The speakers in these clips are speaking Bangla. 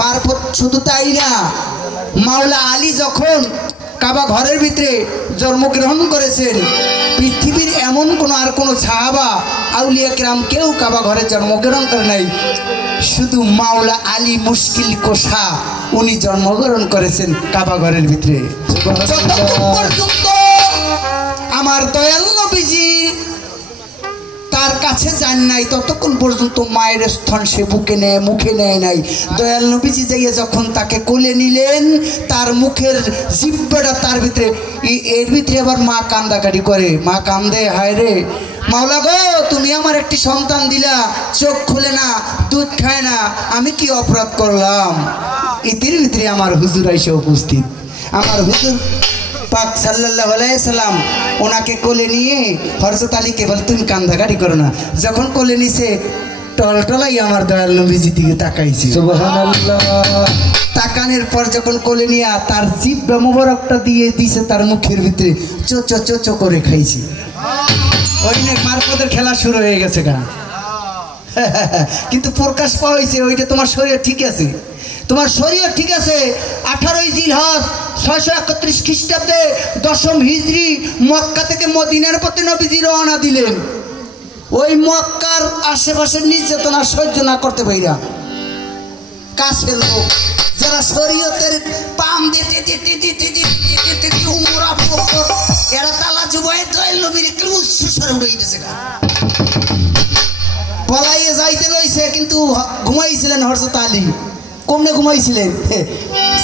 মারফত শুধু তাই না, মাওলা আলী যখন কাবা ঘরের ভিতরে জন্মগ্রহণ করেছেন, পৃথিবীর এমন আর কোনো সাহাবা আউলিয়া কিরাম কেউ কাবা ঘরে জন্মগ্রহণ করে নাই। শুধু মাওলা আলী মুশকিল কোষা উনি জন্মগ্রহণ করেছেন কাবা ঘরের ভিতরে। যতক্ষণ পর্যন্ত আমার দয়াল নবীজি তার কাছে যান নাই, ততক্ষণ পর্যন্ত মায়ের স্তন সে বুকে নেয়, মুখে নেয় নাই। দয়াল নবীজি যাইয়া যখন তাকে কোলে নিলেন, তার মুখের জিব্বাটা তার ভিতরে, এর ভিতরে আবার মা কান্দাকাটি করে, মা কান্দে, হায় রে মাওলা গো, তুমি আমার একটি সন্তান দিলা, চোখ খুলে না, দুধ খায় না, আমি কি অপরাধ করলাম? ইতির ভিতরে আমার হুজুর এসে উপস্থিত। আমার হুজুর পাক সাল্লাল্লাহু আলাইহি সাল্লাম ওনাকে কোলে নিয়ে হযরত আলীকে বলে, তুমি কান্দাকাটি করো না। যখন কোলে নিছে, টলটলাই আমার দয়াল নবীজি দিকে তাকাইছে। সুবহানাল্লাহ। তাকানোর পর যখন কোলে নিয়ে তার জিহ্বা মোবারকটা দিয়ে দিছে তার মুখের ভিতরে, চো চো চো চো করে খাইছে। ওই নে মারফতের খেলা শুরু হয়ে গেছে গা। কিন্তু প্রকাশ পাওয়া হয়েছে, ওইটা তোমার শরীর ঠিক আছে, তোমার শরীর ঠিক আছে। 18ই জিলহজ 631 খ্রিস্টাব্দে 10ম হিজরি মক্কা থেকে মদিনার পথে নবীজি রওনা দিলেন। ওই মক্কার আশেপাশের নির্যাতনা সহ্য না করতে পাইরা কাছের লোক যারা শরীয়তের পাম দিয়ে এরা তালা জুবাই দয়াল নবীর একটু উচ্চস্বরে উড়ে গেছে, পলাইয়ে যাইতে লইছে। কিন্তু ঘুমাইছিলেন হযরত আলী। কমনে ঘুমাইছিলেন?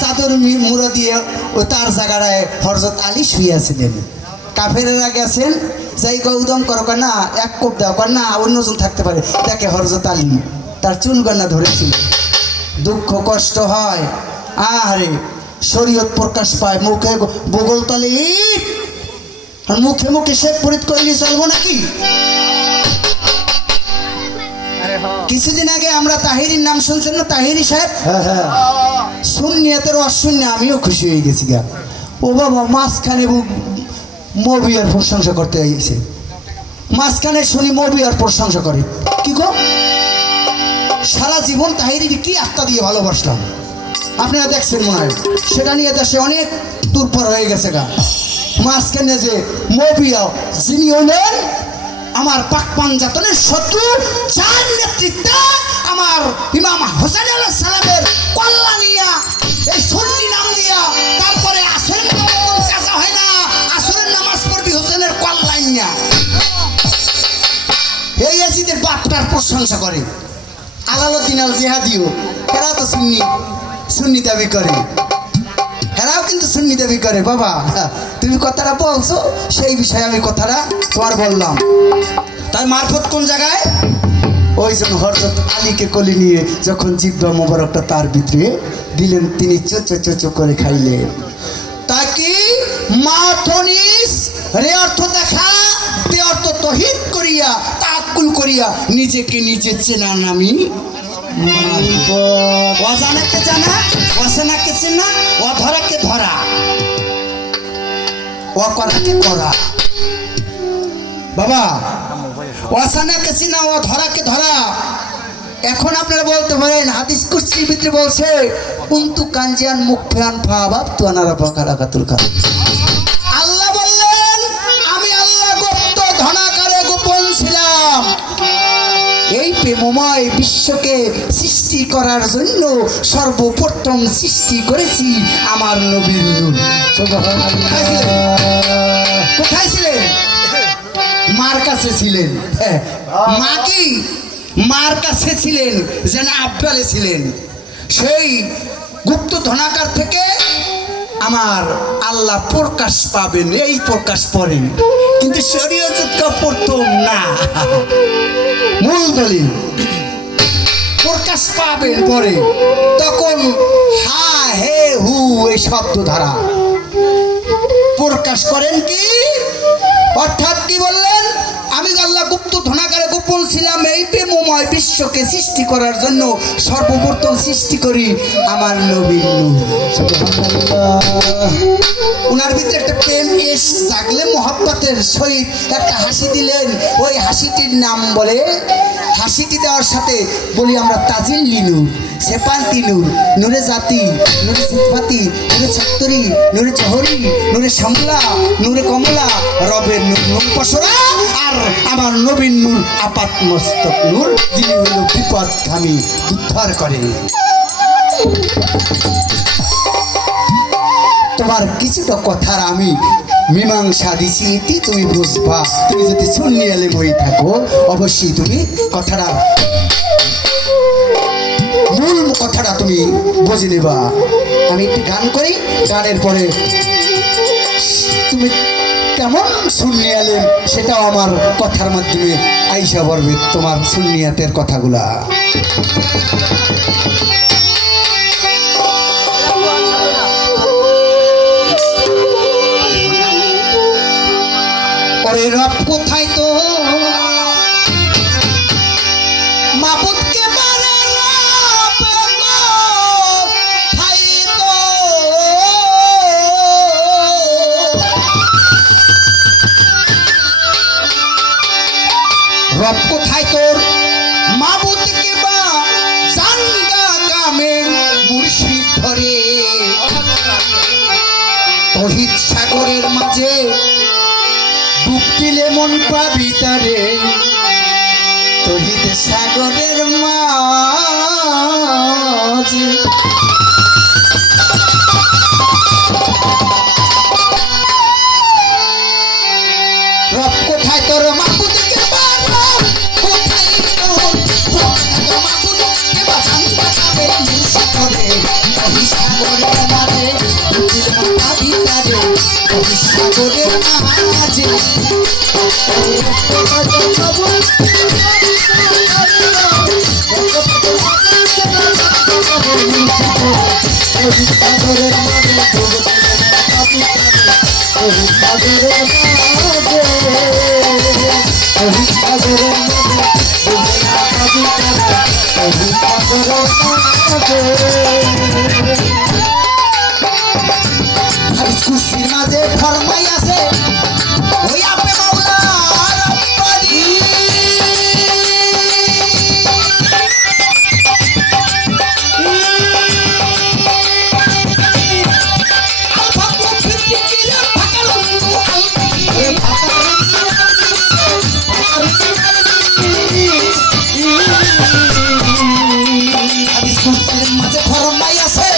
চাদর মুড়া দিয়ে ও তার জায়গায় হযরত আলী শুইয়াছিলেন। কাফেরেরা গেছেন, যাই গৌদম করো না, এক কোপ দাও কর না, অন্যজন থাকতে পারে। দেখে হযরত আলী তার চুল গন্না ধরেছিল। দুঃখ কষ্ট হয়, আরে শরীয়ত প্রকাশ পায়, মুখে বগল তলে ইট, আর মুখে মুখে শেখ ফরিদ কইলে চলবো নাকি? কিছুদিন আগে আমরা তাহিরির নাম শুনছেন না, তাহিরি সাহেব? সুন্নিয়াতের অশূন্য, আমিও খুশি হয়ে গেছি গা। ও বাবা, মাঝখানে মবিয়ার প্রশংসা করতে গেছে, মাঝখানে শুনি মবিয়ার প্রশংসা করে। কি গো, সারা জীবন তাহিরির কি আত্মা দিয়ে ভালোবাসলাম, আপনারা দেখছেন মনে হয়, সেটা নিয়ে দেশে অনেক দুর্বল হয়ে গেছে গা। মাঝখানে যে মবিয়া, যিনি হলেন আমার পাক পাঞ্জাতনের শত্রু, যার নেতৃত্বে আমার ইমাম হোসেন আলাইহিস সালামের কল্লা নিয়া এই সুন্নি নাম দিয়া, তারপরে আসরের নামাজ কাজা হয় না, আসরের নামাজ পড়বি হোসেনের কল্লা নিয়া, এই ইয়াজিদের বাপটার প্রশংসা করে। আলাউদ্দিন আল জিহাদিও, এরা তো সুন্নি দাবি করে, এরাও কিন্তু সুন্নি দাবি করে। বাবা, তুমি কথাটা বলছো, সেই বিষয়ে আমি কথাটা তোমার বললাম। তার মারফত কোন জায়গায়? ওই জন্য হযরত আলীকে কোলে নিয়ে যখন জিহ্বা মোবারকটা তার ভিতরে দিলেন, তিনি চো চো চো চো করে খাইলেন। তাকে মাথনিস রে অর্থ দেখা, তে অর্থ তহিদ করিয়া, তাকুল করিয়া নিজেকে নিজে চেনা নামি অজানাকে জানা, অচেনাকে চেনা, অধরাকে ধরা, অকরাকে করা। বাবা, অচেনাকে চেনা, অধরাকে ধরা। এখন আপনারা বলতে পারেন, হাদিস কুরসির ভিতরে বলছে, কুনতু কানজিয়ান মুখফান ফাবাব তু আনারা বাকারাকাতুল কাল। আল্লাহ বললেন, আমি আল্লাহ গুপ্ত ধনাকারে গোপন ছিলাম। এই প্রেমময় বিশ্বকে সৃষ্টি করার জন্য সর্বপ্রথম সৃষ্টি করেছি আমার নবীর নূর। কোথায় ছিলেন? মার কাছে ছিলেন। মা কি? মার কাছে ছিলেন, যেন আব্বালে ছিলেন। সেই গুপ্ত ধনাকার থেকে আমার আল্লাহ প্রকাশ পাবেন, এই প্রকাশ পড়েন, কিন্তু শরীয়ত প্রথম না, মূল দলিল প্রকাশ পাবেন পরে। তখন হা হে হু এই শব্দ ধারা প্রকাশ করেন কি? অর্থাৎ কি বললেন? আমি আল্লাহ গুপ্ত ধনাকারে গোপন ছিলাম এই প্রেমময় বিশ্বকে সৃষ্টি করার জন্য সর্বপ্রথম সৃষ্টি করি আমার নবীর নূর। ওনার ভিতরে একটা প্রেম এস জাগলে মোহাব্বতের সহিত একটা হাসি দিলেন। ওই হাসিটির নাম বলে, হাসিটি দেওয়ার সাথে বলি আমরা তাজিল লিনু, সেপান্তি নূর, নূরে জাতি, নূরে সিফাতি, নূরে ছত্তরি, নূরে চহরি, নূরে শামলা, নূরে কমলা, রবের নূর নূর পসরা, আর আমার নবীন নূর আপাত মস্তক নূর, যিনি হল বিপদগামী উদ্ধার করে। তোমার কিছুটা কথার আমি মীমাংসা দিছি, এটি তুমি বুঝবা। তুমি যদি সুন্নি আলেম হয়ে থাকো অবশ্যই তুমি কথাটা, মূল কথাটা তুমি বুঝে নেবা। আমি একটি গান করি, গানের পরে তুমি কেমন সুন্নি আলেম সেটাও আমার কথার মাধ্যমে আইসা পড়বে, তোমার সুন্নিয়াতের কথাগুলা। ওরে রব কোথায় তো মাবুদকে মারে রব কোথায় তো, রব কোথায় তোর মাবুদকে বা জানগা কামে মুর্শিদ ধরে, তহিদ সাগরের মাঝে ডুব দিলে মন পাবি তারে, তহিদ সাগরের মাঝে। রব কোথায় তোর মাবুদকে বাবা, কোথায় তোর রব কোথায় তোর মাবুদকে বাবা, জানবে মুর্শিদ ধরে, তহিদ সাগরের মাঝে ডুব দিলে মন পাবি তারে, তহিদ সাগরের মাঝে। কুস্তির মাঝে ফরমাই আছে ওই আপে মাওলা রব্বানি, আলফাকু ফিরকিরে ফাকারু আলফি ফাকারু হাদিস কুস্তির মাঝে ফরমাই আছে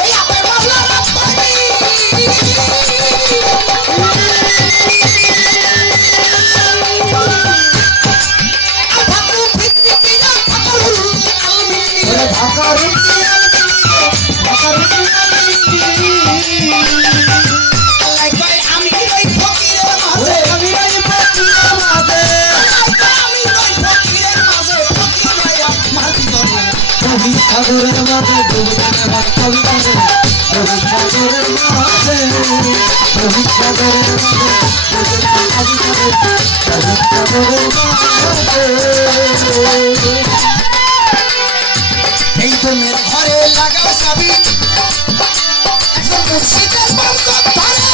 ওই আপে মাওলা রব্বানি। সাগরের মাঝে ডুবতে আমার কবিতা রে, সাগরের মাঝে, সাগরের মাঝে সাগরের মাঝে। এই তোমার ঘরে লাগাও চাবি, একজন মুর্শিদের বরকত ধরে,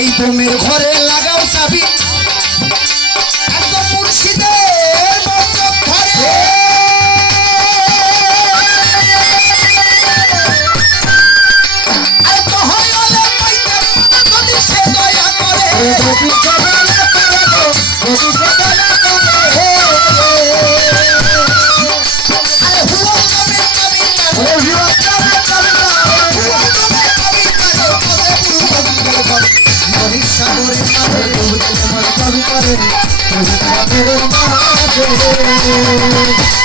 এই বোমের ঘরে লাগাও চাবি, একদম মুর্শিদের বরকত ধরে, আর তো হইলে পাইতে যদি সে দয়া করে, যদি সে দয়া করে, যদি সে দয়া করে, আরে হুয়া নবীর কবিতা, হুয়া নবীর কবিতা, হুয়া নবীর কবিতা, নবীর সাগরের মাঝে ডুবতে আমার কবিতা রে, নবীর সাগরের মাঝে,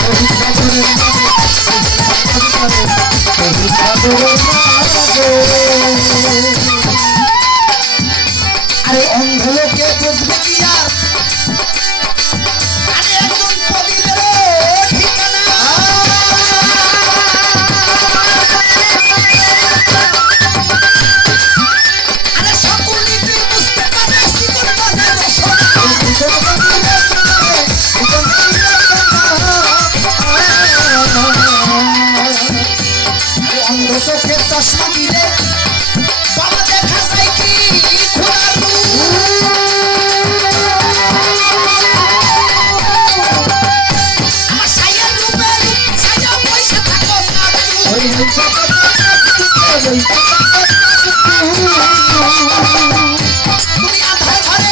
নবীর সাগরের মাঝে কবিতা রে, নবীর সাগরের মাঝে। আরে অন্ধ লোকে বুঝবে কি আর আরে একজন প্রদীপেরও ঠিকানা আরে সকলে কি বুঝতে পারে শিকড় বাঁধা রসনা অন্ধ চোখে চশমা দিলে বাবা দেখা যায় কি খোলার আমার সাইয়ার রূপে সাজা পয়সা থাকো তুমি আধার ঘরে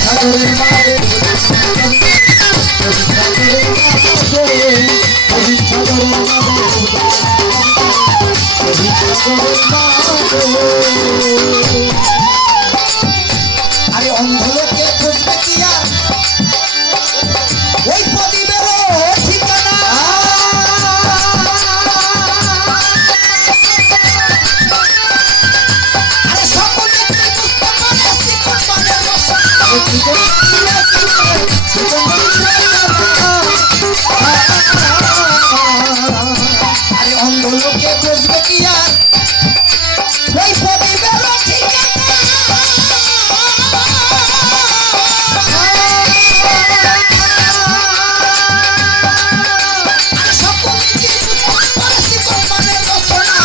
সাগরের মারে আরে অন্ধ লোকে বুঝবে কি আর ওই প্রদীপেরও ঠিকানা আরে সকলে কি বুঝতে পারে শিকড় মানে আরে অন্ধ লোকে বুঝবে কি আর ওই প্রদীপেরও ঠিকানা আরে সকলে কি বুঝতে পারে শিকড় মানে রচনা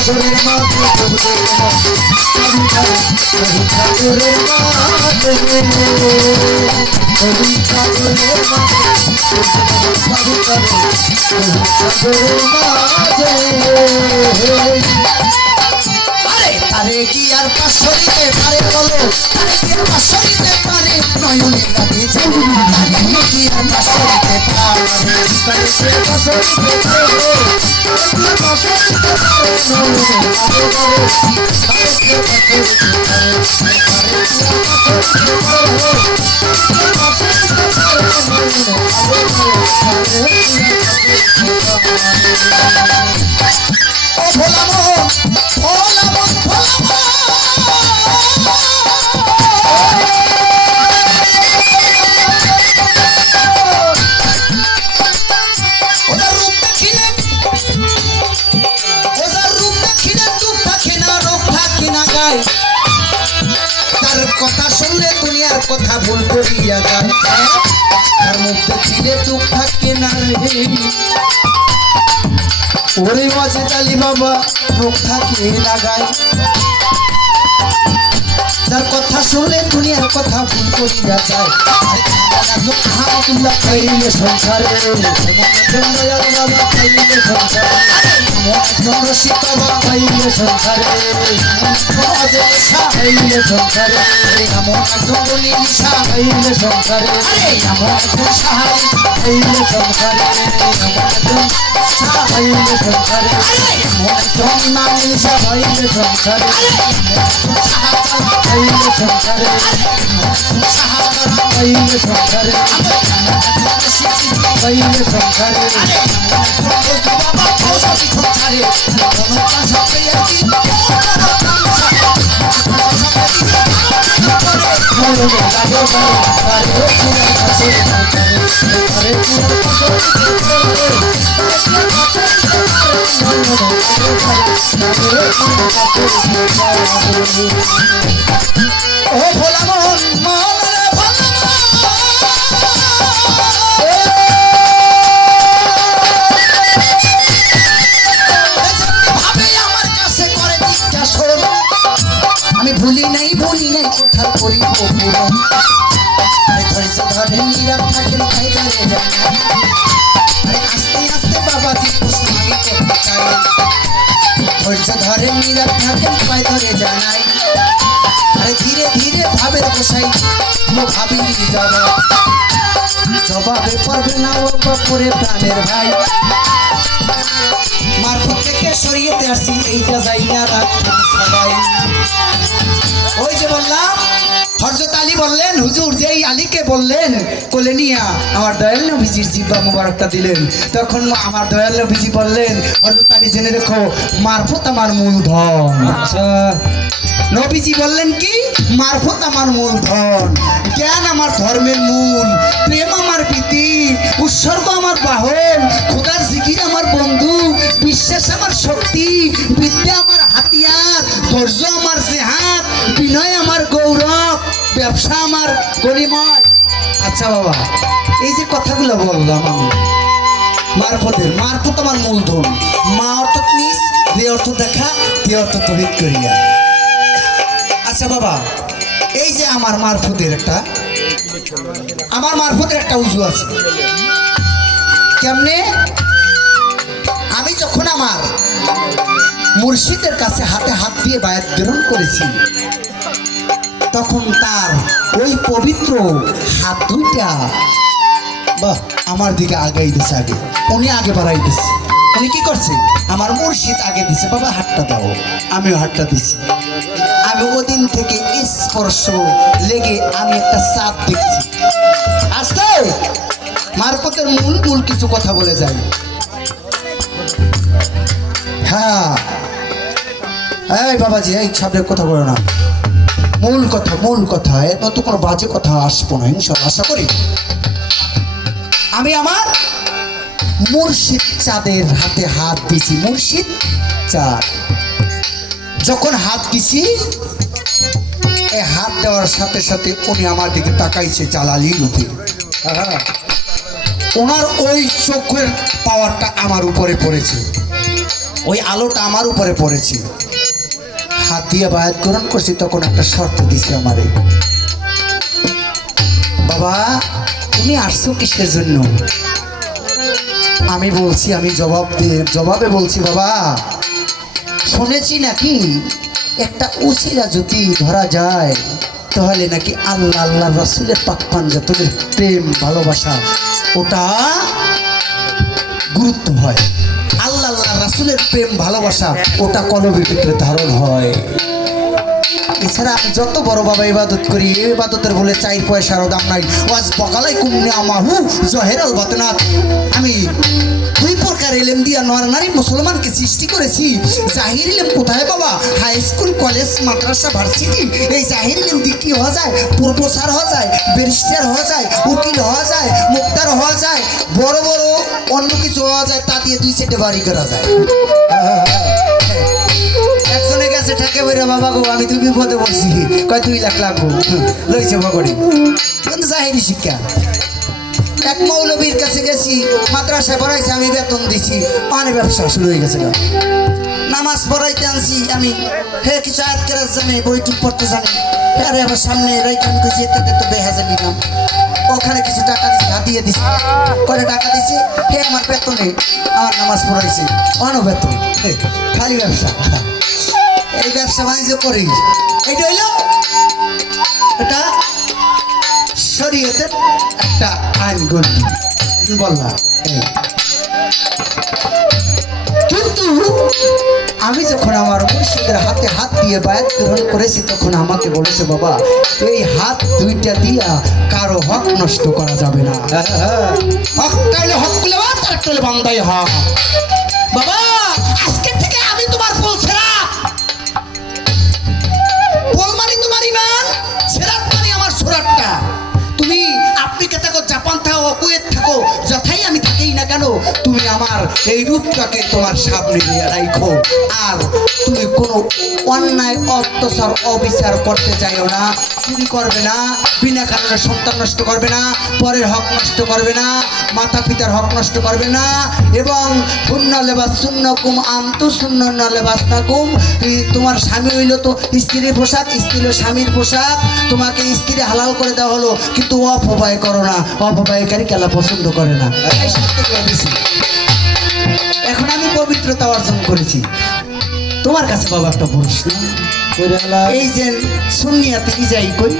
সাগরের মাঝে সাগরের মাঝে আরে তারে কি আর পাঁচশো দিতে পারে বলো তারে কি আর পাঁচশো দিতে পারে নয়নে লাগে যাবে তারে কি আর পাঁচশো দিতে পারে তারে কি আর পাঁচশো দিতে পারে পাঁচশো দিতে পারে নয়নে লাগে যাবে তারে কি আর পাঁচশো দিতে পারে তারে কি আর পাঁচশো দিতে পারে পাঁচশো দিতে পারে নয়নে ও ভোলা মোহন ভোলা মোহন ভোলা ওদের রূপ দেখিলে দুঃখ থাকে না রোগ থাকে না গায় তার কথা শুনলে দুনিয়ার কথা ভুল করিয়া যায় তার মুখ দেখিলে দুঃখ থাকে না রে ওরে মাঝে আলী বাবা রোগ থাকে লাগায় তার কথা শুনলে দুনিয়ার কথা ভুল করিয়া যায় আহামদুল্লাহ পাইলে সংসারে বাবা পাইলে সংসারে রসিক বাবা পাইলে সংসারে পাইলে সংসারে এমন একজন বলি নিশা পাইলে সংসারে এমন একজন সাহায্য পাইলে সংসারে এমন একজন পাইলে সংসারে এমন একজন নাম নিশা পাইলে সংসারে পাইলে সংসারে পাইলে সংসারে পাইলে সংসারে ও ভোলা মোহন মোহন আমি ভুলি নাই কোথার করিব পূরণ ধৈর্য ধরে নীরব থাকেন আস্তে আস্তে বাবা প্রশ্ন আমি করতে চাই আরে নীরব থাকেন পায় ধরে জানাই আরে ধীরে ধীরে ভাবের গোসাই মো ভাবি জবাবে পারবে না ও করে প্রাণের ভাই মারফত থেকে সরিয়েতে আসি এইটা যাই না রাখবেন সবাই ওই যে বললাম হযরত আলী বললেন হুজুর যেই আলীকে বললেন কোলে নিয়া আমার দয়াল নবীজির জিহ্বা মোবারকটা দিলেন তখন আমার দয়াল নবীজি বললেন হযরত আলী জেনে রেখো মারফত আমার মূলধন আচ্ছা নবীজি বললেন কি মারফত আমার মূলধন জ্ঞান আমার ধর্মের মূল প্রেম আমার প্রীতি উৎসর্গ আমার বাহন খোদার জিকির আমার বন্ধু বিশ্বাস আমার শক্তি বিদ্যা আমার হাতিয়ার ধৈর্য আমার জেহাদ বিনয় আমার গৌরব ব্যবসা আমার গরিময় আচ্ছা বাবা এই যে কথাগুলো বললাম আমি মারফত আমার মূলধন মা অর্থ নিজ রে অর্থ দেখা তে অর্থ তহিদ করিয়া আচ্ছা বাবা এই যে আমার মারফতের একটা উজু আছে কেমনে আমি যখন আমার মুর্শিদের কাছে হাতে হাত দিয়ে বায়াত গ্রহণ করেছি তখন তার ওই পবিত্র হাত দুইটা বাহ আমার দিকে আগাই দিছে আগে উনি আগে বাড়াই দিছে উনি কি করছে আমার মুর্শিদ আগে দিছে বাবা হাতটা দাও আমিও হাতটা দিছি আমি ওদিন থেকে স্পর্শ লেগে আমি একটা চাঁদ দেখছি আসতে মারফতের মূল কিছু কথা বলে যাই হ্যাঁ এই বাবাজি এই সামনে কথা বলো না মূল কথা এর মতো কোনো বাজে কথা আসবো না ইনশাআল্লাহ আশা করি আমি আমার মুর্শিদ চাঁদের হাতে হাত দিছি মুর্শিদ চাঁদ যখন হাত দিছি এই হাত দেওয়ার সাথে সাথে উনি আমার দিকে তাকাইছে জালালি রূপে ওনার ওই চোখের পাওয়ারটা আমার উপরে পড়েছে ওই আলোটা আমার উপরে পড়েছে হাত দিয়ে বায়াত গ্রহণ করছি তখন একটা শর্ত দিছে আমারে বাবা তুমি আসছো কিসের জন্য আমি বলছি আমি জবাবে বলছি বাবা শুনেছি নাকি একটা উসিলা যদি ধরা যায় তাহলে নাকি আল্লাহ রাসূলের পাক পাঞ্জাতনের প্রেম ভালোবাসা ওটা গুরুত্ব হয় আল্লাহ রাসূলের প্রেম ভালোবাসা ওটা কলবের ভিতরে ধারণ হয় এছাড়া আমি যত বড় বাবা ইবাদত করি এই ইবাদতের বলে 4 পয়সারও দাম নাই ওয়াজ বকালাই কুমনে আমাহু জহেরাল বাতনাত আমি 2 প্রকার ইলম দিয়া নরনারী মুসলমানকে সৃষ্টি করেছি জাহির ইলম কোথায় বাবা হাই স্কুল কলেজ মাদ্রাসা ভার্সিটি এই জাহির ইলম দিয়ে কি হওয়া যায় প্রফেসর হওয়া যায় ব্যারিস্টার হওয়া যায় উকিল হওয়া যায় মুক্তার হওয়া যায় বড় বড় অন্য কিছু হওয়া যায় তা দিয়ে 2 সেটে বাড়ি করা যায় একজনের কাছে ঠেকে বইরা বাবা গো আমি তুমি বিপদে বলছি কয় 2 লাখ লাগবো লইছে বগড়ি কিন্তু জাহিরি শিক্ষা এক মৌলবীর কাছে গেছি মাদ্রাসায় পড়াইছে আমি বেতন দিছি পানি ব্যবসা শুরু হয়ে গেছে নামাজ পড়াইতে আনছি আমি হে কিছু আয়াত কেরাত জানে বইটুক পড়তে জানে আরে আবার সামনে রাইখান কইছি এতে তো বেহাজে নিলাম ওখানে কিছু টাকা দিছি হাতিয়ে দিছি করে টাকা দিছি হে আমার বেতনে আমার নামাজ পড়াইছে অনো বেতন খালি ব্যবসা এই ব্যবসা বাণিজ্য করি এইটা হইল এটা শরীয়তের একটা আইন গন্ডি বললাম কিন্তু আমি যখন আমার মুর্শিদের হাতে হাত দিয়ে বায়াত গ্রহণ করেছি তখন আমাকে বলেছে বাবা এই হাত দুইটা দিয়া কারো হক নষ্ট করা যাবে না হক কাইলে হক গুলো তার একটা বান্দাই হক বাবা আজকে থেকে আমি তোমার বলছিলাম বলমানি তোমার ইমান সেরাত মানে আমার সুরাতটা তুমি আফ্রিকা থাকো জাপান থাকো কুয়েত থাকো যথাই আমি থাকি না কেন তুমি আমার এই রূপটাকে তোমার সামনে নিয়ে রাখো আর তুমি কোনো অন্যায় অত্যাচার অবিচার করতে চাইও না চুরি করবে না বিনা কারণে সন্তান নষ্ট করবে না পরের হক নষ্ট করবে না মাতা পিতার হক নষ্ট করবে না এবং শূন্য লেবাস শূন্য কুম আন্তু শূন্য লেবাস না কুম তোমার স্বামী হইল তো স্ত্রীর পোশাক স্ত্রী হলো স্বামীর পোশাক তোমাকে স্ত্রী হালাল করে দেওয়া হলো কিন্তু অপব্যয় করো না অপব্যয়কারী খেলা পছন্দ করে না এখন আমি পবিত্রতা অর্জন করেছি তোমার কাছে বাবা একটা প্রশ্ন। এই যে সুন্নিয়াতে কি যাই কই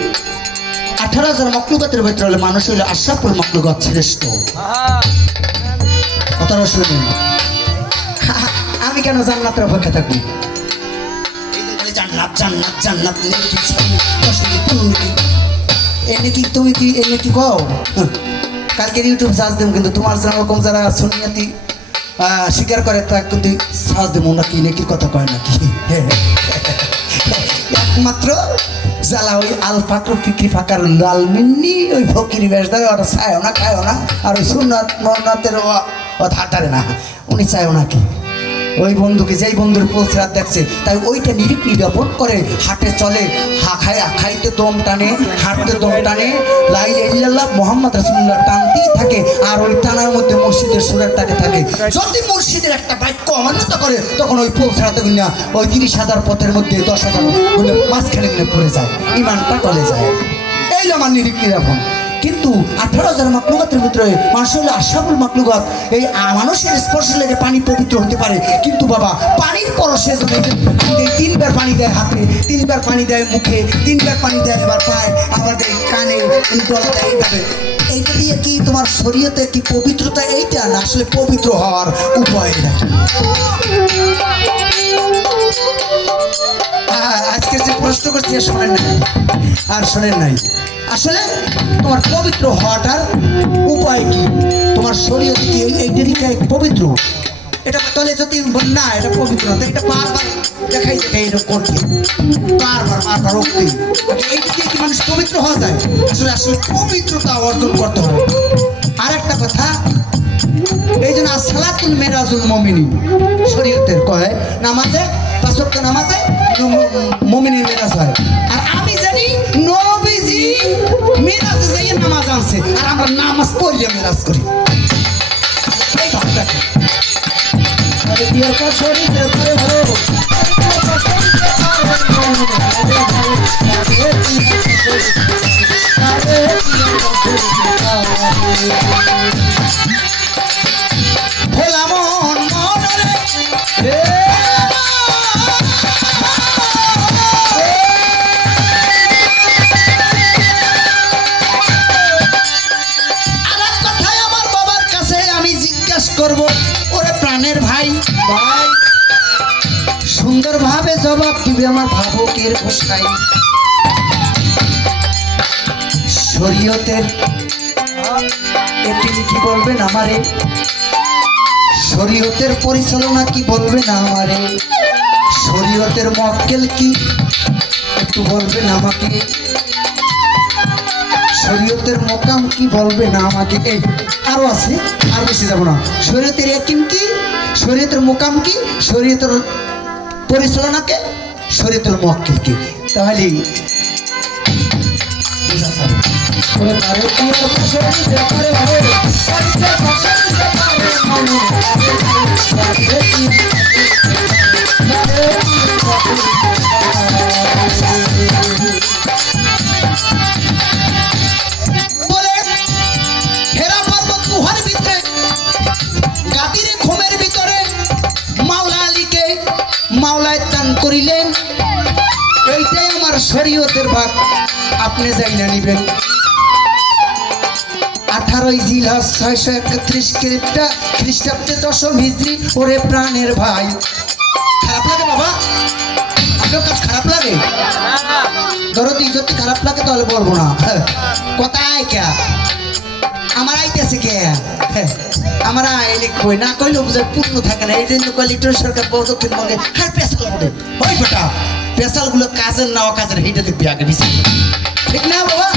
18,000 মখলুকাতের ভিতরে হলে মানুষ হইলো আশরাফুল মখলুকাত শ্রেষ্ঠ। কথাটা শুনুন, আমি কেন জান্নাতের অপেক্ষা থাকবো? জান্নাত জান্নাত জান্নাত এনে কি তুমি কি এনে কি কও? কালকে ইউটিউব সার্চ দেব, কিন্তু তোমার যেরকম যারা সুন্নিয়াতি স্বীকার করে তা কিন্তু সার্চ দেবো না কি নাকি কথা কয় নাকি। একমাত্র জ্বালা ওই আল ফাকর ফিক্রি ফাঁকার লাল মিন্নি ওই ফকির বেশ দেয়, ওটা চায়ও না খায়ও না, আর ওই সুন্নাত মন্নাতের ও ধাটারে না, উনি চায়ও নাকি। ওই বন্ধুকে যেই বন্ধুর পোলসরাত দেখছে তাই ওইটা নিরীক্ষণ করে হাটে চলে, খাইতে দম টানে, হাঁটতে দম টানে, লাই ইল্লাল্লাহ মুহাম্মদ রাসূলুল্লাহ টানতেই থাকে, আর ওই টানার মধ্যে মসজিদের সুরাতটাকে থাকে। যদি মসজিদের একটা বাক্য অমান্যতা করে তখন ওই পোলসরাতে গুণা ওই 30,000 পথের মধ্যে 10,000 গুণে মাঝখানে গুণে পড়ে যায়, ইমানটা টলে যায়। এই আমার নিরীক্ষণ। কিন্তু 18,000 মখলুকাতের ভিতরে মানুষ হলো আশরাফুল মখলুকাত। এই মানুষের স্পর্শ লেগে পানি পবিত্র হতে পারে, কিন্তু বাবা পানির পরশে যদি 3বার পানি দেয় হাতে, 3বার পানি দেয় মুখে, 3বার পানি দেয় এবার পায়, আবার দেয় কানে, গলা দেয়, এইভাবে। এইটা দিয়ে কি তোমার শরীয়তে কি পবিত্রতা? এইটা না, আসলে পবিত্র হওয়ার উপায় না। আজকের যে প্রশ্ন করছি শোনেন নাই, আর শোনেন নাই। আসলে তোমার পবিত্র হওয়াটার উপায় কি? তোমার শরীর কি এইটা পবিত্র? এটা তলে যদি না এটা পবিত্র না, এটা বারবার দেখাই দেখাই এটা করতে, বারবার রক্তি, এইটা দিয়ে কি মানুষ পবিত্র হওয়া যায়? আসলে আসলে পবিত্রতা অর্জন করতে হবে। আর একটা কথা, এই জন্য সালাতুল মেরাজুল মুমিনিন শরীয়তের কয় নামাজে 5 ওয়াক্ত নামাজে মুমিনের মেরাজ হয়। আর আমি জানি নবীজি মেরাজে যাইয়ে নামাজ আনছে, আর আমরা নামাজ পড়লে মেরাজ করি। এই ভাবটাকে আরে বিয়ার পর শরীরে পরে ভালো ভোলা মন মনরে করবো, ওরে প্রাণের ভাই ভাই সুন্দরভাবে জবাব দিবে আমার ভাবকের গোসাই। শরীয়তের এটি কি বলবেন আমারে? শরীয়তের পরিচালনা কি বলবেন আমারে? শরীয়তের মক্কেল কি একটু বলবেন আমাকে? শরীয়তের মোকাম কি বলবেন আমাকে? এই আরো আছে, আর বেশি যাবো না। শরীয়তের হাকিম কি, শরীয়তের মোকাম কি, শরীয়তের পরিচালনাকে, শরীয়তের মুওয়াক্কিল কি? তাহলে মাওলায় দান করিলেন, এইটাই আমার শরীয়তের ভাগ, আপনি যাই না নিবেন। 18 জিলহজ 631 খ্রিস্টাব্দে 10ম হিজরি। ওরে প্রাণের ভাই, খারাপ লাগে বাবা? আপনার কাজ খারাপ লাগে? দরদি যদি খারাপ লাগে তাহলে বলবো না। কোথায় কে আমার আইতেছে কে? আমার আইলে কই না কইলে বুঝে পূর্ণ থাকে না। এই জন্য লিটন সরকার দক্ষিণবঙ্গে হ্যাঁ পেশাল বলে ওই বেটা, পেশালগুলো কাজের না অকাজের সেইটা দেখবি আগে বেশি, ঠিক না বাবা?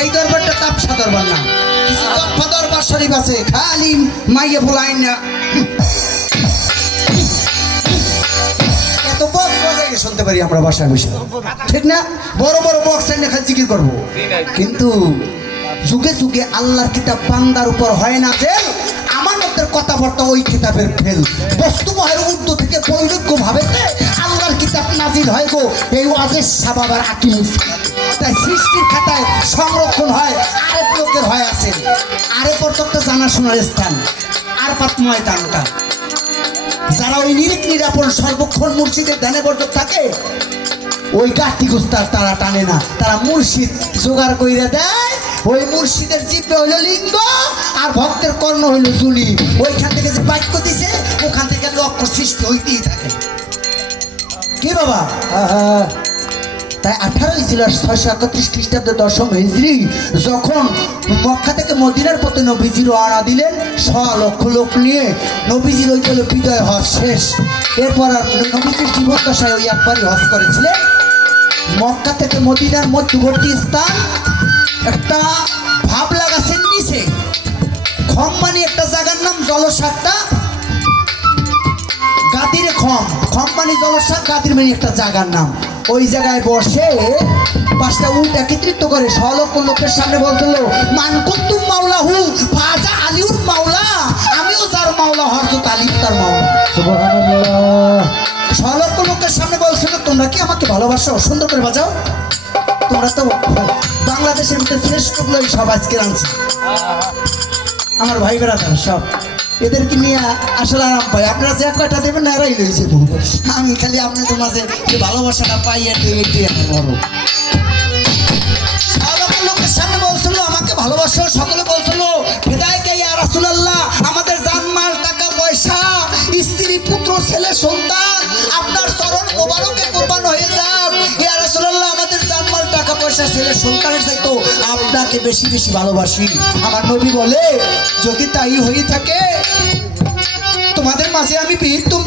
এই দরবারটা তাপসা দরবার না, কিছু দফা দরবার শরীফ আছে, খালি মাইয়ে বলাইন না। এত বক্স বাজাইলে শুনতে পারি আমরা বাসায় বসে, ঠিক না? বড় বড় বক্স আইনে খালি জিকির করবো, কিন্তু যুগে যুগে আল্লাহর কিতাব বান্দার উপর হয় না জেল, আমানতের কথাবার্তা ওই কিতাবের ফেল। বস্তুবহের উর্দু থেকে বৈরজ্ঞ ভাবে আল্লাহর কিতাব নাজিল হয় গো এই ওয়াজের সাবাবার আকিম। তাই সৃষ্টির খাতায় সংরক্ষণ হয় আরেক লোকের হয় আছে, আরেক পর্যন্ত জানাশোনার স্থান আর পাত ময়দানটা। যারা ওই নিরিখ নিরাপন সর্বক্ষণ মুর্শিদের ধ্যানে বর্জক থাকে, ওই গাঠি গোস্তার তারা টানে না, তারা মুর্শিদ জোগাড় কইরা দেয়। ওই মুর্শিদের জিভে হইল লিঙ্গ আর ভক্তের কর্ণ হইল জুলি। ওইখান থেকে যে বাক্য দিছে ওখান থেকে লক্ষ্য সৃষ্টি হইতেই থাকে। কি বাবা? তাই 18 জুলাই 631 খ্রিস্টাব্দে 10ম হিজরি যখন মক্কা থেকে মদিনার পথে নবীজির রওনা দিলেন, 100 লক্ষ লোক নিয়ে, নবীজির ওই হলো বিদায় হজ শেষ। এরপর আর নবীজির জীবদ্দশায় ওই একবারই হজ করেছিলেন। মক্কা থেকে মদিনার মধ্যবর্তী স্থান একটা ভাবলা গাছের নিচে খম্মানি একটা জায়গার নাম জলসাট্টা গাদির খম্মানি জলসাট গাদির মানে একটা জায়গার নাম। ওই জায়গায় বসে 5টা উট একত্রিত করে 100 লক্ষ লোকের সামনে বলছিল, মান কুনতুম মাওলাহু ফাজা আলিউল মাওলা, আমিও যার মাওলা হযরত আলী তার মাওলা। সুবহানাল্লাহ। 100 লক্ষ লোকের সামনে বলছিল, তোমরা কি আমাকে ভালোবাসো? সুন্দর করে বাজাও। তোমরা তো বাংলাদেশের ভিতরে শ্রেষ্ঠগুলো সব আজকে আনছে, আমার ভাই বেড়াতাম সব, এদেরকে নিয়ে আসলে আরাম পাই। আপনারা যে কয়টা দেবেন এরাই রয়েছে, আমি খালি আপনাদের মাঝে যে ভালোবাসাটা পাই এটি আমার বড়। লোকের সামনে বলছিল আমাকে ভালোবাসো, সকলে বলছিল হেদায়েত ইয়া রাসূলুল্লাহ, আমাদের জানমাল টাকা পয়সা স্ত্রী পুত্র ছেলে সন্তান আপনার চরণ মোবারকে কুরবান হয়ে যাক ইয়া রাসূলুল্লাহ, আমাদের জানমাল টাকা পয়সা ছেলে সন্তানের চাইতো আপনাকে বেশি বেশি ভালোবাসি। আমার নবী বলে, যদি তাই হয়ে থাকে তোমাদের মাঝে আমি বৃহত্তম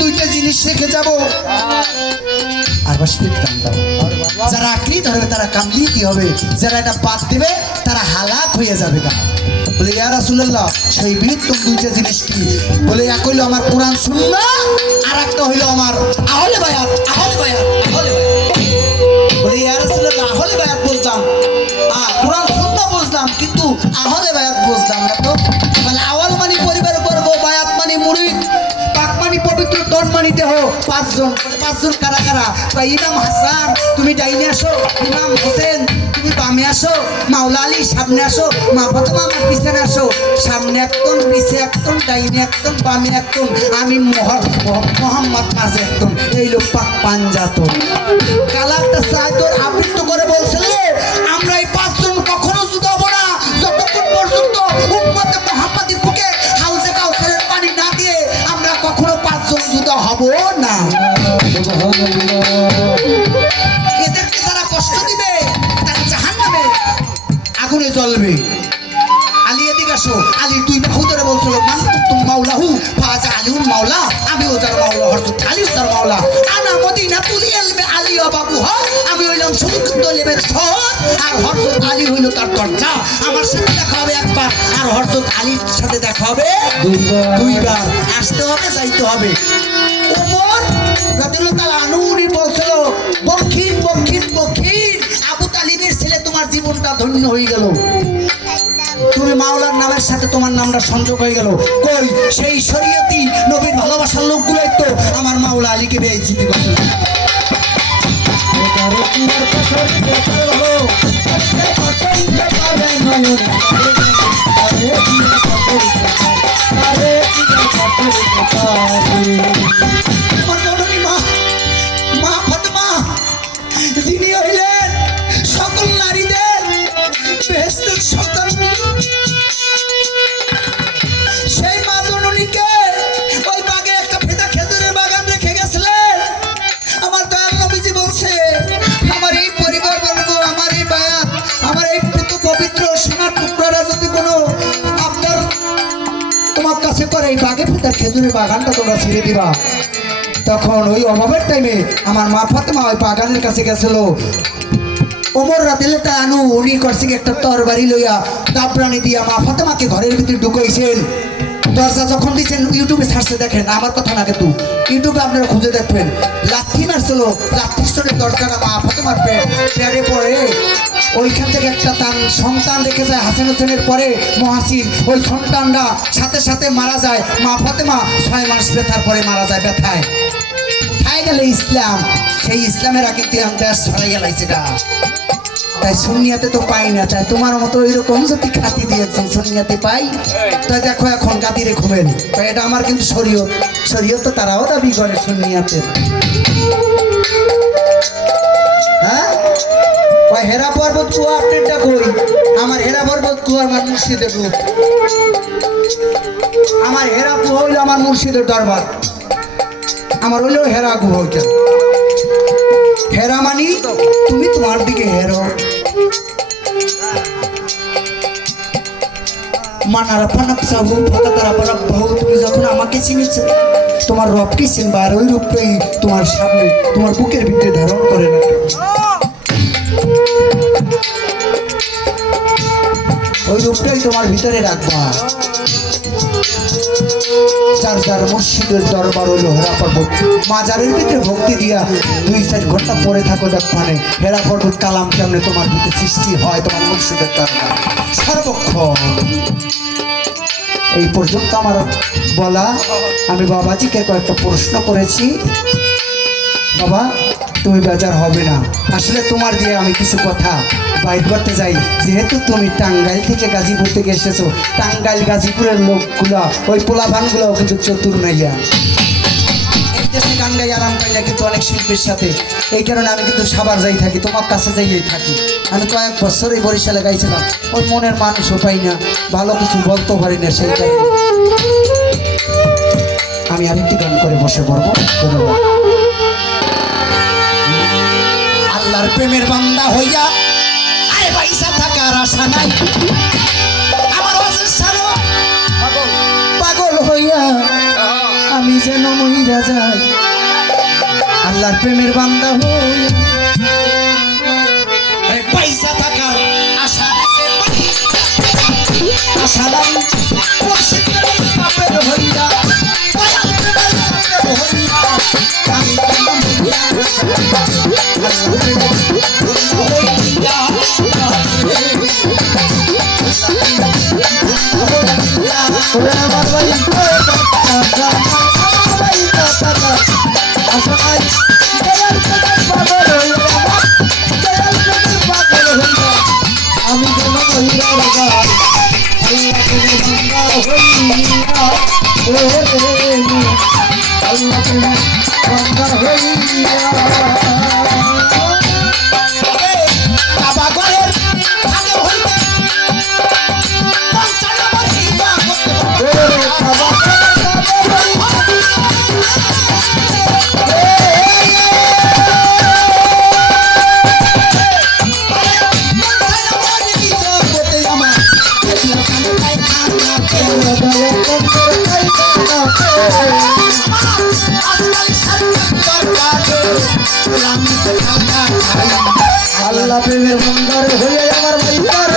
2টা জিনিস রেখে যাব। আর বাসপিট কাম দাও, যারা আঁকড়ি ধরবে তারা কামলি কি হবে, যারা এটা বাদ দেবে তারা হালাক হয়ে যাবে। বলে ইয়া রাসূলুল্লাহ, সেই বৃহত্তম 2টা জিনিস কি? বলে এক হইলো আমার কোরআন সুন্নাহ, আর একটা হইলো আমার আহলে বায়াত। বলে ইয়া রাসূলুল্লাহ, আহলে বায়াত বুঝলাম, কোরআন সুন্নাহ বুঝলাম, কিন্তু আহলে বায়াত বুঝলাম না। তো মানে আওয়াল মানে পরিবার বর্গ, বায়াত মানে মুরিদ, পাক মানে পবিত্র, তন মানে দেহ। 5জন কারা কারা? ইমাম হাসান তুমি ডাইনে আসো, ইমাম হোসেন তুমি বামে আসো, মাওলা আলী সামনে আসো, মা ফাতেমা আমার পিছনে আসো। সামনে একজন, পিছে একজন, ডাইনে একজন, বামে একজন, আমি মোহাম্মদ মাঝে একজন। এই লোক পাক পাঞ্জাতন কালারটা চাদর আবৃত্ত করে বলছিল, আমরা এই 5জন কখনো যুদ্ধ হবো না যতক্ষণ পর্যন্ত উম্মতে মুহাম্মাদির বুকে হাউজে কাউসারের পানি না দিয়ে আমরা কখনো 5জন যুদ্ধ হব না। এদেরকে যারা কষ্ট দিবে তারা জাহান্নামে আগুনে জ্বলবে। আলী এদিকে আসো, আলী তুই বাহু ধরে বলছিল, মান কুনতুম মাওলাহু ফাজা আলিউল মাওলা, আমিও যার মাওলা হযরত আলীও তার মাওলা, আনা মদিনাতুল ইলমি আলী ওয়া বাবুহা, আমি হইলাম সমুদ্র লেবের শহর আর হযরত আলী হইল তার দরজা। আমার সাথে দেখা হবে একবার, আর হযরত আলীর সাথে দেখা হবে 2বার। আসতে হবে, যাইতে হবে। ওমর রাদিয়াল্লাহু তাআলা আনহু উনি বলছিল, বখির বখির বখির, আবু তালিবের ছেলে তোমার জীবনটা ধন্য হয়ে গেল, তুমি মাওলার নামের সাথে তোমার নামটা সংযোগ হয়ে গেল। কই সেই শরীয়তি নবীর ভালোবাসার লোকগুলোই তো আমার মাওলা আলীকে বেইজ্জতি করল। মা ফাতেমা যিনি হইলেন সকল নারীদের বেহেশতের সন্তান, সেই মা জননীকে ওই বাগে একটা ফেদা খেজুরের বাগান রেখে গেছিলেন। আমার দয়াল নবীজি বলছে, আমার এই পরিবার বর্গ, আমার এই বায়াত, আমার এই পবিত্র সোনার টুকরারা যদি কোনো আপনার তোমার কাছে করে, এই বাগে ফেদা খেজুরের বাগানটা তোমরা ছেড়ে দিবা। তখন ওই অভাবের টাইমে আমার মা ফাতেমা ওই বাগানের কাছে গেছিল। ওমর রাদিয়াল্লাহু তাআলা আনহু উনি করছে একটা তরবারি লইয়া দাবরানি দিয়া মা ফাতেমাকে ঘরের ভিতরে ঢুকাইছেন। দরজা যখন দিচ্ছেন, ইউটিউবে সার্চে দেখেন, আমার কথা না কিন্তু ইউটিউবে আপনারা খুঁজে দেখবেন, লাথি মারছিল, লাথির সঙ্গে দরজাটা মা ফাতেমার পেটে পড়ে। ওইখান থেকে একটা তার সন্তান রেখে যায় হাসান হোসেনের পরে মহাসিন, ওই সন্তানটা সাথে সাথে মারা যায়। মা ফাতেমা 6 মাস ব্যথার পরে মারা যায় ব্যথায়। খাই গেলে ইসলাম, সেই ইসলামের আগে দেশ ছড়াই গেল। সেটা তাই সুনিয়াতে তো পাই না, তাই তোমার মতো এরকম যদি খাতি দিয়েছে সুনিয়াতে পাই, তাই দেখো এখন গাদিরে ঘুমেন, তাই এটা আমার কিন্তু শরীয়ত, শরীয়ত তো তারাও দাবি করে সুনিয়াতে। হ্যাঁ ওই হেরা পর্বত কুয়া আপডেটটা কই, আমার হেরা পর্বত কুয়া আমার মুর্শিদের রূপ, আমার হেরা কুয়া হইলো আমার মুর্শিদের দরবার, আমার হইলো হেরা কুয়া হইল। হেরা মানি তুমি তোমার দিকে হেরো, মানারা ফানাক সাহু ফাঁকা তারা পারা বহু, তুমি যখন আমাকে চিনেছ তোমার রবকে চিনবা, আর ওই রূপটাই তোমার সামনে তোমার বুকের ভিতরে ধারণ করে না, ওই রূপটাই তোমার ভিতরে রাখবা। যার যার মুর্শিদের দরবার হলো হেরা পর্বত, মাজারের ভিতরে ভক্তি দিয়া 2-4 ঘন্টা পরে থাকো, দেখ মানে হেরা পর্বত কালাম কেমনে তোমার ভিতরে সৃষ্টি হয়, তোমার মুর্শিদের দরবার সর্বক্ষণ। এই পর্যন্ত আমার বলা, আমি বাবাজিকে কয়েকটা প্রশ্ন করেছি, বাবা তুমি বেজার হবে না, আসলে তোমার দিয়ে আমি কিছু কথা বাইর করতে যাই, যেহেতু তুমি টাঙ্গাইল থেকে গাজীপুর থেকে এসেছো, টাঙ্গাইল গাজীপুরের লোকগুলা ওই পোলাভানগুলাও কিন্তু চতুর নাইয়া, এই দেশে গান গাই আরাম পাই না কিন্তু অনেক শিল্পীর সাথে, এই কারণে আমি কিন্তু সাবার যাই থাকি, তোমার কাছে যাইয়েই থাকি। আমি কয়েক বছর এই বরিশালে গাইছিলাম, ওই মনের মানুষও পাই না, ভালো কিছু বলতে পারি না, সেই কারণে আমি আরেকটি গান করে বসে পড়বো। আল্লাহর প্রেমের বান্দা হইয়া আরে পয়সা থাকার আশা নাই, আমার অবস্থারও পাগল হইয়া আমি যেন মইরা যাই, আল্লাহর প্রেমের বান্দা হইয়া আরে পয়সা থাকার আশা আশা নাই, মুর্শিদের পাপের হইয়া দয়াল প্রেমের হইয়া আমি যেন মইরা আমি যেন আল্লাহ প্রেমের বন্দর হয়ে আমার ভাইটার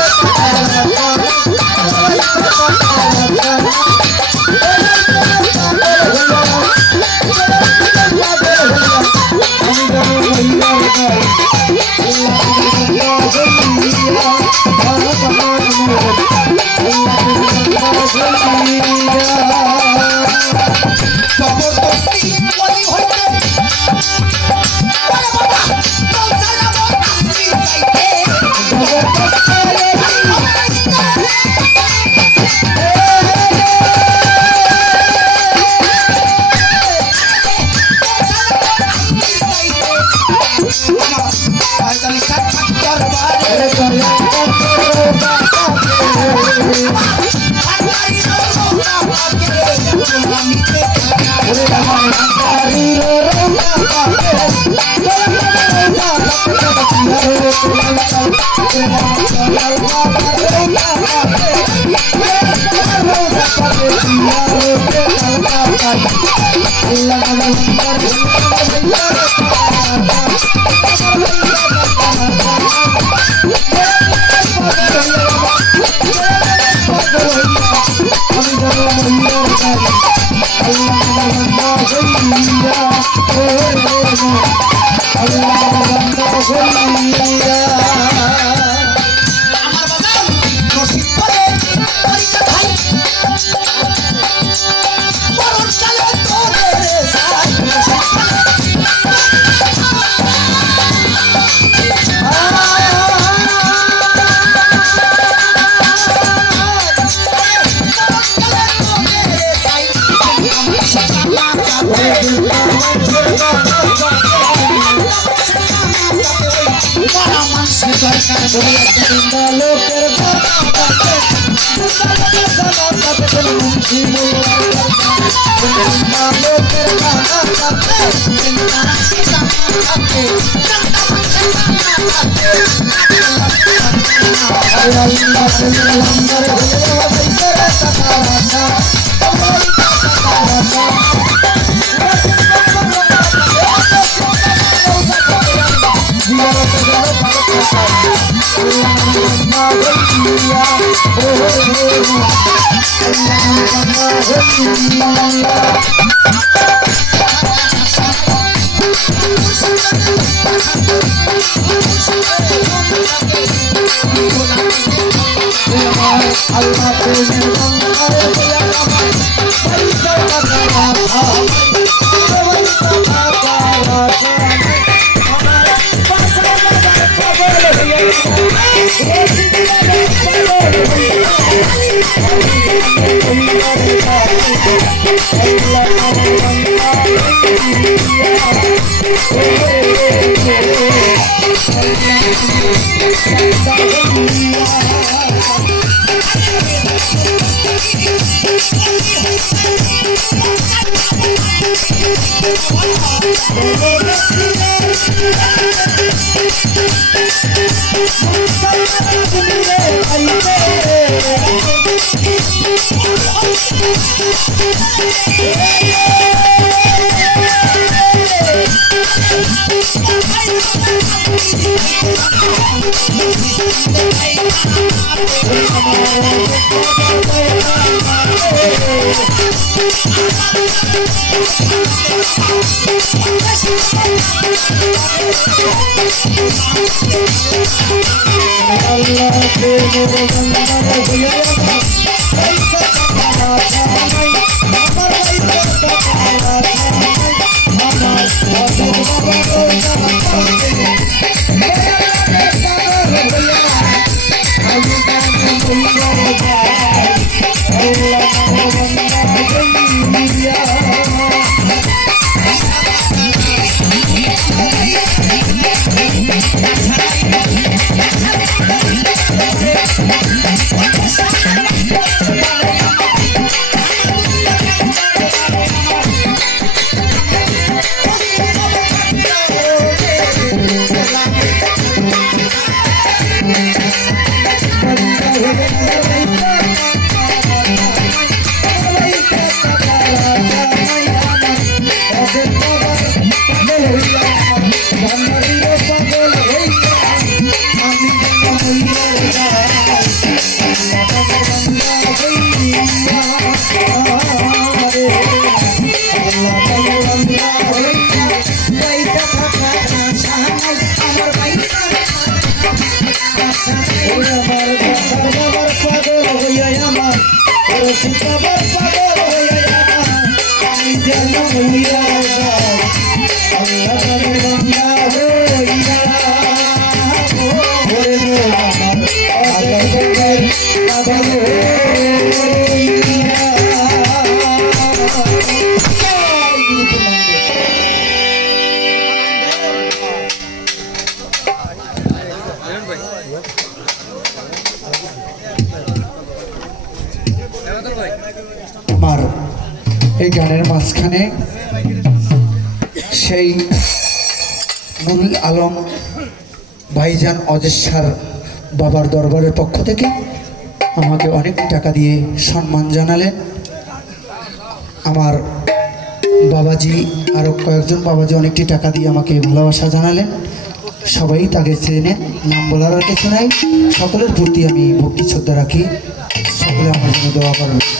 মরা মানুষের দরকার লোকের মুন্সি আমার এই গানের মাঝখানে সেই নুরুল আলম ভাইজান অজেশ্বর বাবার দরবারের পক্ষ থেকে আমাকে অনেক টাকা দিয়ে সম্মান জানালেন। আমার বাবাজি আরও কয়েকজন বাবাজি অনেকটি টাকা দিয়ে আমাকে ভালোবাসা জানালেন। সবাই তাকে চেনে, নাম বলার আর কিছু নাই। সকলের প্রতি আমি ভক্তি শ্রদ্ধা রাখি। সকলে আমার জন্য দোয়া করবেন।